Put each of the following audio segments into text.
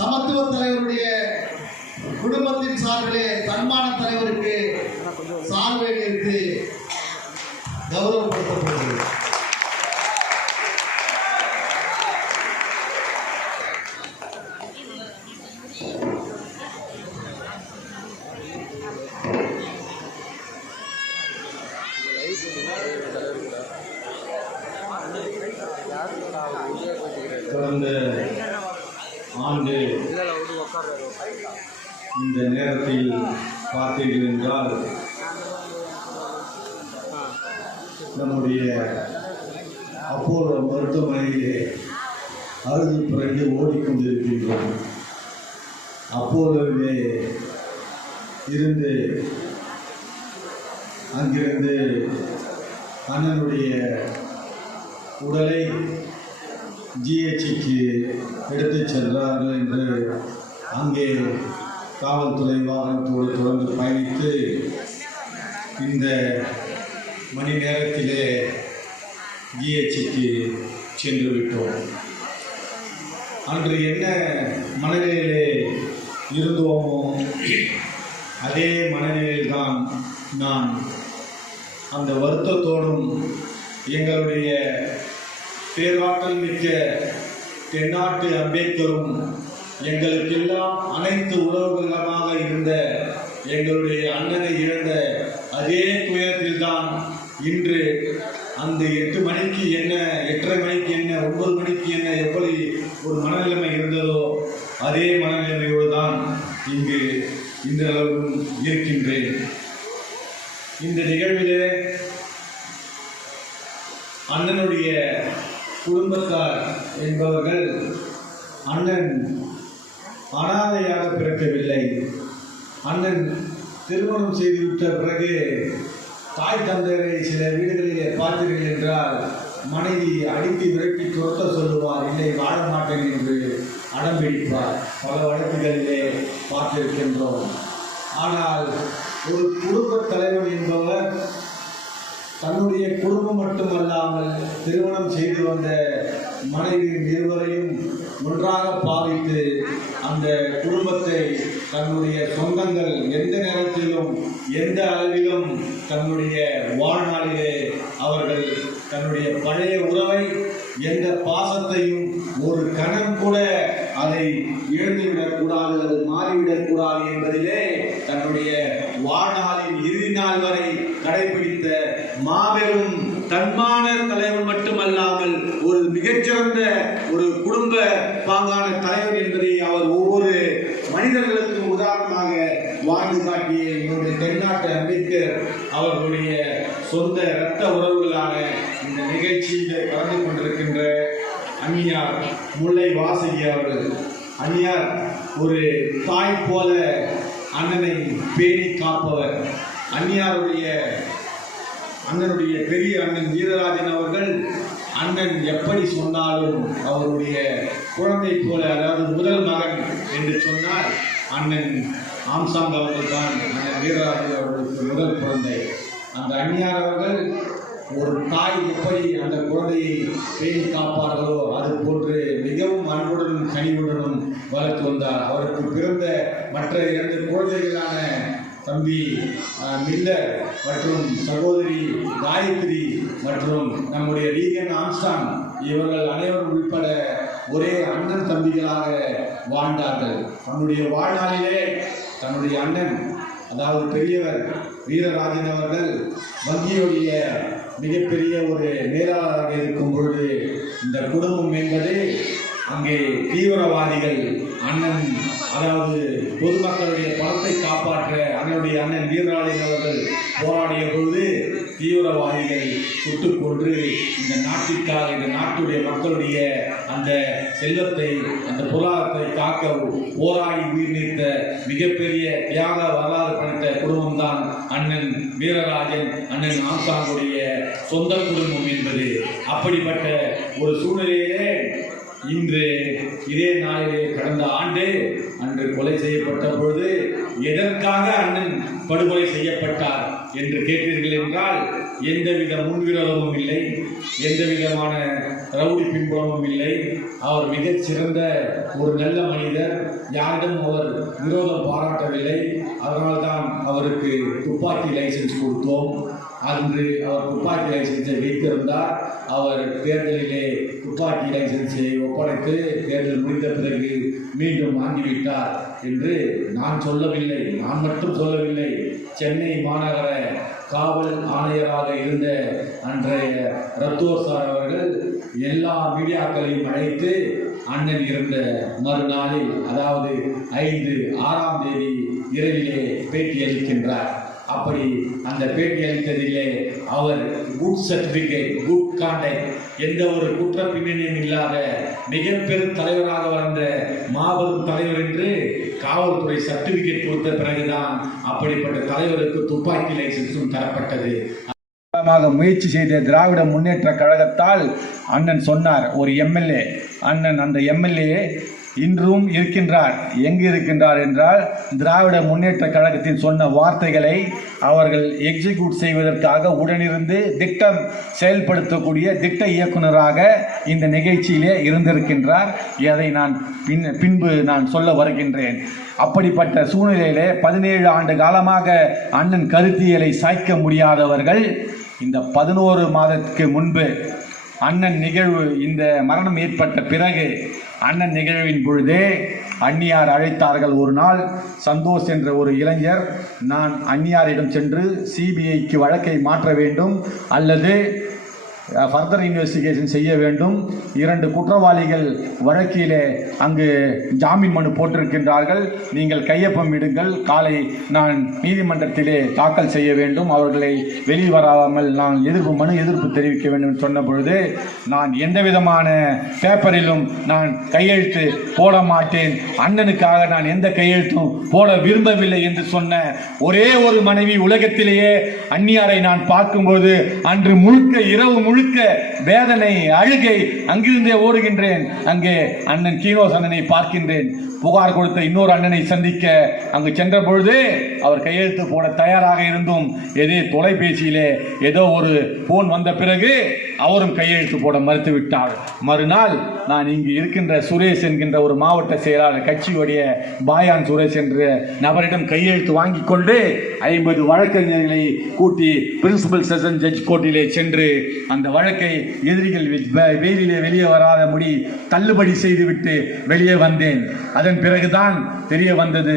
சமத்துவ தலைவருடைய குடும்பத்தின் சார்பிலே தன்மான தலைவருக்கு சார்பை நிறுத்தி கௌரவப்படுத்தப்படுகிறது. கடந்த ஆண்டு இந்த நேரத்தில் பார்த்தீர்கள் என்றால் நம்முடைய அப்போலோ மருத்துவமனையிலே அறுதி பிறகு ஓடிக்கொண்டிருக்கின்றோம். அப்போலோவிலே இருந்து அங்கிருந்து அண்ணனுடைய உடலை ஜிஹெச்சுக்கு எடுத்துச் சென்றார்கள் என்று அங்கே காவல்துறை வாகனத்தோடு தொடர்ந்து பயணித்து இந்த மணி நேரத்திலே ஜிஹெச்சுக்கு சென்று விட்டோம். அன்று என்ன மனநிலையிலே இருந்தோமோ அதே மனநிலையில்தான் நான் அந்த வருத்தத்தோடும் எங்களுடைய பேராற்றல் மிக்க தென்னாட்டு அம்பேத்கரும் எங்களுக்கெல்லாம் அனைத்து உறவுகளமாக இருந்த எங்களுடைய அண்ணனை இழந்த அதே துயரத்தில்தான் இன்று அந்த 8 மணிக்கு என்ன, 8:30 மணிக்கு என்ன, 9 மணிக்கு என்ன, எப்படி ஒரு மனநிலைமை இருந்ததோ அதே மனநிலைமையோடு தான் இங்கு இந்த அளவும் இருக்கின்றேன். இந்த நிகழ்விலே அண்ணனுடைய குடும்பத்தார் என்பவர்கள் அண்ணன் அனாதையாக பிறக்கவில்லை. அண்ணன் திருமணம் செய்துவிட்ட பிறகு தாய் தந்தையரை சில வீடுகளிலே பார்த்தீர்கள் என்றால் மனைவி அடித்து விரட்டி துரத்த சொல்லுவார், இல்லை வாழ மாட்டேன் என்று அடம்பிடிப்பார். பல வழக்குகளிலே பார்த்திருக்கின்றோம். ஆனால் ஒரு குடும்ப தலைவன் என்பவர் தன்னுடைய குடும்பம் மட்டுமல்லாமல் திருமணம் செய்து வந்த மனைவியின் இருவரையும் ஒன்றாக பாவித்து அந்த குடும்பத்தை தன்னுடைய சொந்தங்கள் எந்த நேரத்திலும் எந்த அளவிலும் தன்னுடைய வாழ்நாளிலே அவர்கள் தன்னுடைய பழைய உறவை எந்த பாசத்தையும் ஒரு கணம் கூட அதை இழந்துவிடக்கூடாது, அது மாறிவிடக்கூடாது என்பதிலே தன்னுடைய வாழ்நாளின் இறுதி நாள் வரை கடைபிடித்த மாபெரும் தன்மான தலைவர் மட்டுமல்லாமல் ஒரு மிகச்சிறந்த ஒரு குடும்ப பாங்கான தலைவர் என்பதை அவர் ஒவ்வொரு மனிதர்களுக்கும் உதாரணமாக வாழ்ந்து காட்டிய எங்களுடைய தென்னாட்டு அம்பேத்கர் அவர்களுடைய சொந்த இரத்த உறவுகளான இந்த நிகழ்ச்சியில் கலந்து கொண்டிருக்கின்ற அந்நியார் முல்லை வாசகி அவர்கள். அந்நியார் ஒரு தாய் போல அண்ணனை பேணி காப்பவர். அண்ணனுடைய பெரிய அண்ணன் வீரராஜன் அவர்கள் அண்ணன் எப்படி சொன்னாலும் அவருடைய குழந்தை போல, அதாவது முதல் மகன் என்று சொன்னால் அண்ணன் ஆம்சாங் அவர்கள் தான் அண்ணன் வீரராஜன் அவர்களுக்கு முதல் குழந்தை. அந்த அந்நியார் அவர்கள் ஒரு தாய் எப்படி அந்த குழந்தையை பேணி காப்பார்களோ அது போன்று மிகவும் அன்புடனும் கனிவுடனும் வளர்த்து வந்தார். அவருக்கு பிறந்த மற்ற 2 குழந்தைகளான தம்பி மில்லர் மற்றும் சகோதரி காயத்ரி மற்றும் நம்முடைய ரீகன் ஆம்ஸ்டாங் இவர்கள் அனைவரும் உட்பட ஒரே அண்ணன் தம்பிகளாக வாழ்ந்தார்கள். தன்னுடைய வாழ்நாளிலே தன்னுடைய அண்ணன், அதாவது பெரியவர் வீரராஜன் அவர்கள் வங்கியுடைய மிகப்பெரிய ஒரு மேலாளராக இருக்கும் பொழுது இந்த குடும்பம் என்பது அங்கே தீவிரவாதிகள் அண்ணன், அதாவது பொதுமக்களுடைய பணத்தை காப்பாற்ற அண்ணனுடைய அண்ணன் வீரராஜன் அவர்கள் போராடிய பொழுது தீவிரவாதிகள் சுட்டுக் கொன்று இந்த நாட்டிற்காக, இந்த நாட்டுடைய மக்களுடைய அந்த செல்வத்தை, அந்த பொருளாதாரத்தை காக்க போராடி உயிர் நீத்த மிகப்பெரிய தியாக வரலாறு படைத்த குடும்பம் தான் அண்ணன் வீரராஜன், அண்ணன் ஆம்சாங்குடைய சொந்த குடும்பம் என்பது. அப்படிப்பட்ட ஒரு சூழ்நிலையிலே இன்று இதே நாளிலே கடந்த ஆண்டு அன்று கொலை செய்யப்பட்ட பொழுது எதற்காக அண்ணன் படுகொலை செய்யப்பட்டார் என்று கேட்டீர்கள் என்றால் எந்தவித முன்விரோதமும் இல்லை, எந்த விதமான ரவுடி பின்புலமும் இல்லை. அவர் மிகச் சிறந்த ஒரு நல்ல மனிதர், யாரிடம் அவர் விரோதம் பாராட்டவில்லை. அதனால்தான் அவருக்கு துப்பாக்கி லைசன்ஸ் கொடுத்தோம். அன்று அவர் துப்பாக்கி லைசன்ஸை வைத்திருந்தார். அவர் தேர்தலிலே துப்பாக்கி லைசன்ஸை ஒப்படைத்து தேர்தல் முடிந்த பிறகு மீண்டும் வாங்கிவிட்டார் என்று நான் சொல்லவில்லை, நான் மட்டும் சொல்லவில்லை. சென்னை மாநகர காவல் ஆணையராக இருந்த அன்றைய ரத்தோர் சார் அவர்கள் எல்லா மீடியாக்களையும் அழைத்து அண்ணன் இருந்த மறுநாளில், அதாவது 5/6ஆம் தேதி இரவிலே பேட்டி அளிக்கின்றார். அப்படி அந்த பேட்டி அளித்ததிலே அவர் குட் சர்டிபிகேட், குட் கான்டக்ட், எந்த ஒரு குற்ற பின்னணியும் இல்லாத மிக பெரும் தலைவராக வந்த மாபெரும் தலைவர் என்று காவல்துறை சர்டிபிகேட் கொடுத்த பிறகுதான் அப்படிப்பட்ட தலைவருக்கு துப்பாக்கி லைசன்ஸும் தரப்பட்டது. முயற்சி செய்த திராவிட முன்னேற்ற கழகத்தால் அண்ணன் சொன்னார், ஒரு எம்எல்ஏ அண்ணன், அந்த எம்எல்ஏ இன்றும் இருக்கின்றார். எங்கு இருக்கின்றார் என்றால், திராவிட முன்னேற்ற கழகத்தின் சொன்ன வார்த்தைகளை அவர்கள் எக்ஸிக்யூட் செய்வதற்காக உடனிருந்து திட்டம் செயல்படுத்தக்கூடிய திட்ட இயக்குநராக இந்த நிகழ்ச்சியிலே இருந்திருக்கின்றார். அதை நான் பின்பு நான் சொல்ல வருகின்றேன். அப்படிப்பட்ட சூழ்நிலையிலே 17 ஆண்டு காலமாக அண்ணன் கருத்தியலை சாய்க்க முடியாதவர்கள் இந்த 11 மாதத்துக்கு முன்பு அண்ணன் நிகழ்வு, இந்த மரணம் ஏற்பட்ட பிறகு அண்ணன் நிகழ்வின் பொழுதே அந்நியார் அழைத்தார்கள். ஒரு நாள் சந்தோஷ் என்ற ஒரு இளைஞர், நான் அந்நியாரிடம் சென்று சிபிஐக்கு வழக்கை மாற்ற வேண்டும் அல்லது ஃபர்தர் இன்வெஸ்டிகேஷன் செய்ய வேண்டும், 2 குற்றவாளிகள் வழக்கிலே அங்கு ஜாமீன் மனு போட்டிருக்கின்றார்கள், நீங்கள் கையொப்பம் இடுங்கள், காலை நான் நீதிமன்றத்திலே தாக்கல் செய்ய வேண்டும், அவர்களை வெளிவராமல் நான் எதிர்ப்பு தெரிவிக்க வேண்டும் சொன்ன பொழுது, நான் எந்த விதமான பேப்பரிலும் நான் கையெழுத்து போட மாட்டேன், அண்ணனுக்காக நான் எந்த கையெழுத்தும் போட விரும்பவில்லை என்று சொன்ன ஒரே ஒரு மனைவி உலகத்திலேயே அந்நியாரை நான் பார்க்கும்போது அன்று முழுக்க இரவு முழுக்க வேதனை, அழுகை, அங்கிருந்தே ஓடுகின்றேன். அங்கே அண்ணன் கீனோஸ் அண்ணனை பார்க்கின்றேன். புகார் கொடுத்த இன்னொரு அண்ணனை சந்திக்க அங்கு சென்ற பொழுது அவர் கையெழுத்து போட தயாராக இருந்தும் தொலைபேசியிலே ஏதோ ஒரு போன் வந்த பிறகு அவரும் கையெழுத்து போட மறுத்துவிட்டார். மறுநாள் நான் இங்கு இருக்கின்ற சுரேஷ் என்கின்ற ஒரு மாவட்ட செயலாளர், கட்சியுடைய பாயான் சுரேஷ் என்ற நபரிடம் கையெழுத்து வாங்கி கொண்டு 50 வழக்கறிஞர்களை கூட்டி பிரின்சிபல் செஷன் ஜட்ஜ் கோர்ட்டிலே சென்று அந்த வழக்கை எதிரிகள் வெயிலிலே வெளியே வராத முடி தள்ளுபடி செய்துவிட்டு வெளியே வந்தேன். அதன் பிறகுதான் தெரிய வந்தது,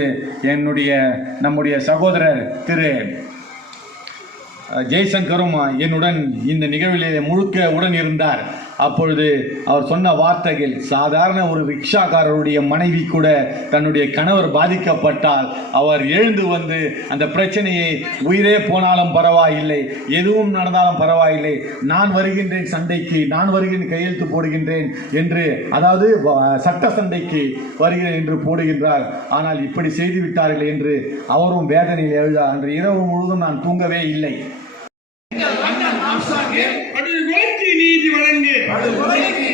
நம்முடைய சகோதரர் திரு ஜெய்சங்கரும் என்னுடன் இந்த நிகழ்விலே முழுக்க உடன் இருந்தார். அப்பொழுது அவர் சொன்ன வார்த்தைகள், சாதாரண ஒரு ரிக்ஷாக்காரருடைய மனைவி கூட தன்னுடைய கணவர் பாதிக்கப்பட்டால் அவர் எழுந்து வந்து அந்த பிரச்சனையை உயிரே போனாலும் பரவாயில்லை, எதுவும் நடந்தாலும் பரவாயில்லை, நான் வருகின்றேன் சண்டைக்கு, நான் வருகின்றேன் கையெழுத்து போடுகின்றேன் என்று, அதாவது சட்ட சண்டைக்கு வருகிறேன் என்று போடுகின்றார். ஆனால் இப்படி செய்துவிட்டார்கள் என்று அவரும் வேதனையில் எழுதார். அன்று இரவு முழுவதும் நான் தூங்கவே இல்லை. நீதி வழங்கு,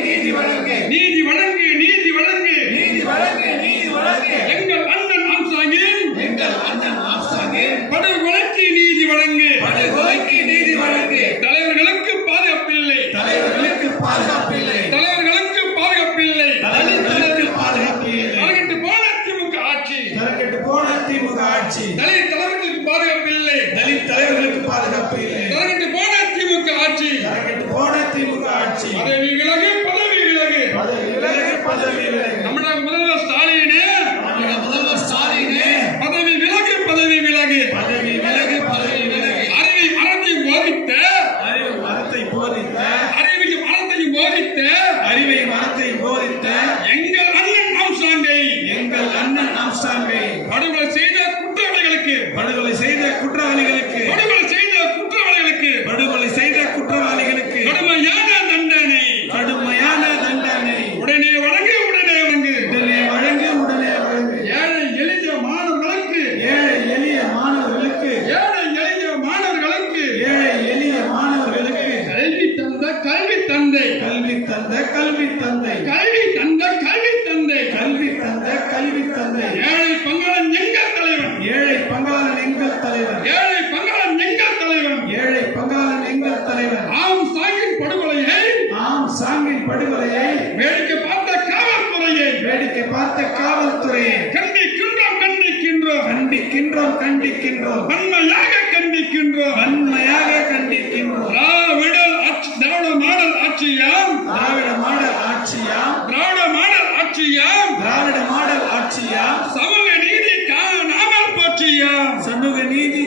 நீதி வழங்கு, நீதி வழங்கு, நீதி வழங்கு, நீதி வழங்கு, நீதி வழங்கு. எங்கள் அண்ணன் ஆம்சாங்கின், எங்கள் அண்ணன் ஆம்சாங்கின் படுகொலைக்கு நீதி வழங்கு, படுகொலைக்கு நீதி வழங்கு. தலைவர்களுக்கு பாதுகாப்பில்லை, தலைவர்களுக்கு பாதுகாப்பில்லை, தலைவர்களுக்கு பாதுகாப்பில்லை, தலைவர்களுக்கு பாதுகாப்பில்லை. தரங்கட்டு போன திமுக ஆட்சி, தரங்கட்டு போன திமுக ஆட்சி. தலித் தலைவர்களுக்கு பாதுகாப்பில்லை, தலித் தலைவர்களுக்கு பாதுகாப்பில்லை. தரங்கட்டு போன திமுக ஆட்சி, தரங்கட்டு போன திமுக ஆட்சி. பதவி விலகு, பதவி விலகு, பதவி விலகு, பதவி விலகு. தமிழக முதல்வர் ஸ்டாலினே, முதல்வர் ஸ்டாலினே, பதவி விலகு, பதவி விலகு, பதவி விலகு, பதவி விலகு. அறிவை மரத்தை போதித்த, அறிவு மரத்தை போதித்த, அறிவை மரத்தை போதித்த, அறிவை மரத்தை போதித்த எங்கள் அண்ணன் ஆம்சாங்கை, எங்கள் அண்ணன் ஆம்சாங்கை படுகொலை செய்த குற்றவாளிகளுக்கு, படுகொலை செய்த குற்றவாளிகளுக்கு, படுகொலை செய்த குற்றவாளிகளுக்கு, படுகொலை செய்த குற்றவாளிகளுக்கு கடுமையான தண்டனை, கடுமையான தண்டனை உடனே வழங்கு, உடனே வழங்கு, உடனே வழங்கு, உடனே வழங்கு. ஏழை எளிய மாணவர்களுக்கு, ஏழை எளிய மாணவர்களுக்கு, ஏழை எளிய மாணவர்களுக்கு, ஏழை எளிய மாணவர்களுக்கு கல்வி தந்த கல்வி தந்தை, கல்வி தந்த கல்வி தந்தை, கல்வி தந்தை கண்டிக்கின்றோம் கண்டிக்கின்றோம் வன்மையாக கண்டிக்கின்றோம். வன்மையாக கண்டிக்கின்றோம். திராவிட மாடல் ஆட்சியாம் திராவிட மாடல் ஆட்சியாம் திராவிட மாடல் ஆட்சியாம் திராவிட மாடல் ஆட்சியாம் சமூக நீதி காணாமல் போற்றியாம் சமூக நீதி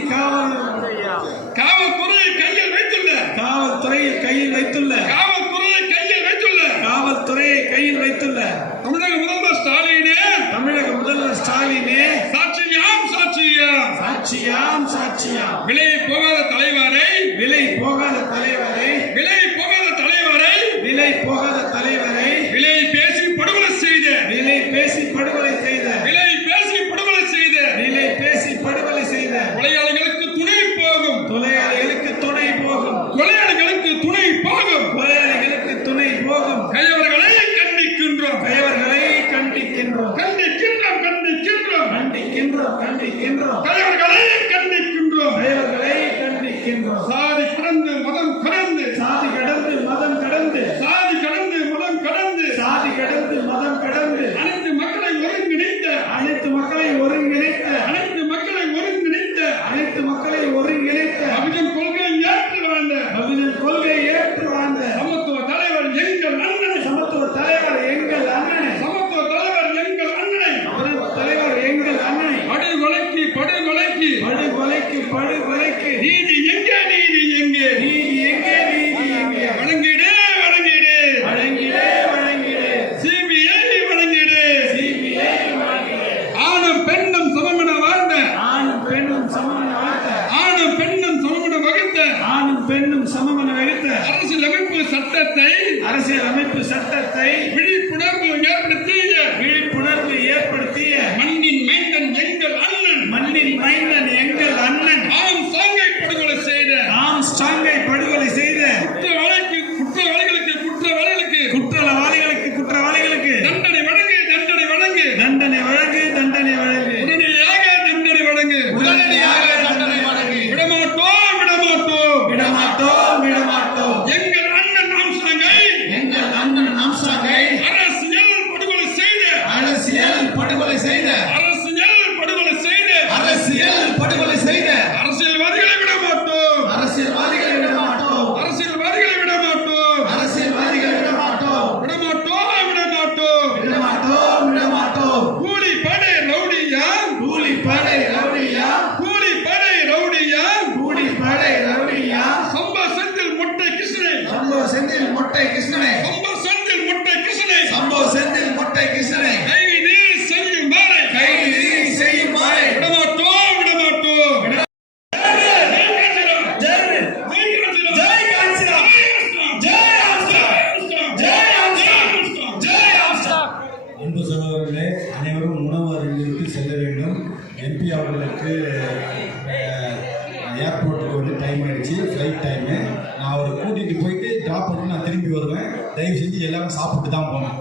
காவல்துறையை கையில் வைத்துள்ள காவல்துறையை கையில் வைத்துள்ள காவல்துறையை கையில் வைத்துள்ள காவல்துறையை கையில் வைத்துள்ள தமிழக முதல்வர் ஸ்டாலினே தமிழக முதல்வர் ஸ்டாலினே சாட்சியாம் சாட்சியாம் சாட்சியாம் சாட்சியாம் விலை போகாத தலைவரை விலை போகாத தலைவரை விலை போகாத தலைவரை விலை போகாத தலைவரை விலை பேசி படுகொலை செய்த விலை பேசி படுகொலை செய்த விலை பேசி படுகொலை செய்த விலை பேசி படுகொலை செய்த கொலையாளிகளுக்கு துணை போகும் கொலையாளிகளுக்கு துணை போகும் கொலையாளிகளுக்கு துணை போகும் கொலையாளிகளுக்கு துணை போகும் கையவர்களை கண்டிக்கின்றோம் கைவர்களை கண்டிக்கின்றோம் கண்டிக்கின்றோம் கண்டிக்கின்றோம் கண்டிக்கின்றோம் கண்டிக்கின்றோம் கையவர்களை கண்டிக்கின்றோம் கைவர்களை கண்டிக்கின்றோம் சாதி கடந்து மதம் கடந்து சாதி கடந்து மதம் கடந்து சாதி கடந்து மதம் கடந்து சாதி கடந்து மதம் கடந்து அனைத்து மக்களை ஒருங்கிணைத்த அனைத்து மக்களை ஒருங்கிணைத்த அனைத்து மக்களை ஒருங்கிணைத்த அனைத்து மக்களை ஒருங்கிணைத்த அபிஜன் கொள்கையை ஏற்று வாழ்ந்த பகுஜன் கொள்கை ஏற்று வாழ்ந்த சமத்துவ தலைவர் எங்கள் அண்ணனை சமத்துவ தலைவர் எங்கள் அண்ணனை சமத்துவ தலைவர் எங்கள் அண்ணனை தலைவர் எங்கள் அண்ணனை படுகொலைக்கு படுகொலைக்கு படுகொலைக்கு படுகொலைக்கு நீதி எங்கே நீதி எங்கே நீதி எங்கே நீதி எங்கே வழங்கிடு வழங்கிடு வழங்கிடே வழங்கிடே சிபிஐ வழங்கிடு சிபிஐ வழங்கிடே ஆணும் பெண்ணும் சமமென வாழ்ந்த ஆணும் பெண்ணும் சமமென வகுத்த ஆணும் பெண்ணும் சமமென வகுத்த ஆணும் பெண்ணும் சமமென வகுத்த அரசியலமைப்பு சட்டத்தை அரசியல் அமைப்பு சட்டத்தை விழிப்புணர்வு ஏற்படுத்திய விழிப்புணர்வு ஏற்படுத்திய மண்ணின் மைந்தன் எங்கள் அண்ணன் மண்ணின் மைந்தன் எங்கள் அண்ணன் ஆம் சாங்கை படுகொலை செய்த ஆம்ஸ்ட்ராங்கை படுகொலை செய்த குற்றவாளிகளுக்கு குற்றவாளிகளுக்கு தண்டனை வழங்கு தண்டனை வழங்கு தண்டனை வழங்கு தண்டனை வழங்கு உடனடியாக தண்டனை வழங்கு உடனடியாக தண்டனை வழங்கு விடமாட்டோம் விடமாட்டோம் விடமாட்டோம் விடமாட்டோம் எங்கள் அண்ணன் ஆம்சாங்கை எங்கள் அண்ணன் ஆம்ஸ்ட்ராங்கை அரசியல் படுகொலை செய்த அரசியல் படுகொலை செய்த அரசியல் படுகொலை செய்த அரசியல் படுகொலை செய்த அரசியல்வாதிகளை விடமாட்டோம் அரசியல்வாதிகளை விடமாட்டோம் அரசியல்வாதிகளை விடமாட்டோம் அரசியல்வாதிகளை விடமாட்டோம் விடமாட்டோம் விடமாட்டோம் விடமாட்டோம் விடமாட்டோம் கூலி படை ரவுடியா கூலிப்படை ரவுடியா கூலிப்படை ரவுடியா கூலிப்படை ரவுடியா சம்பா செந்தில் முட்டை கிருஷ்ணனை சம்போ செந்தில் மொட்டை கிருஷ்ணனை சம்பா செந்தில் முட்டை கிருஷ்ணனை சம்போ செந்தில் மொட்டை கிருஷ்ணனை கைது செய்யும் வரை கைது செய்யும் வரை விடமாட்டோம் விடமாட்டோம் ஜெய் காஞ்சிராம் ஜெய் ஆம்ஸ்ட்ராங் ஜெய் ஆம்ஸ்ட்ராங் ஜெய் ஆம்ஸ்ட்ராங். அன்பு சகோதரர்களே, அனைவரும் உணவு அருந்திவிட்டு செல்ல வேண்டும். எம்பி அவர்களுக்கு ஏர்போர்ட்டுக்கு வந்து டைம் ஆயிடுச்சு, ஃப்ளைட் டைமு. நான் அவரை கூட்டிகிட்டு போயிட்டு ட்ராப் பண்ணி நான் திரும்பி வருவேன். தயவு செஞ்சு எல்லாரும் சாப்பிட்டு தான் போகணும்.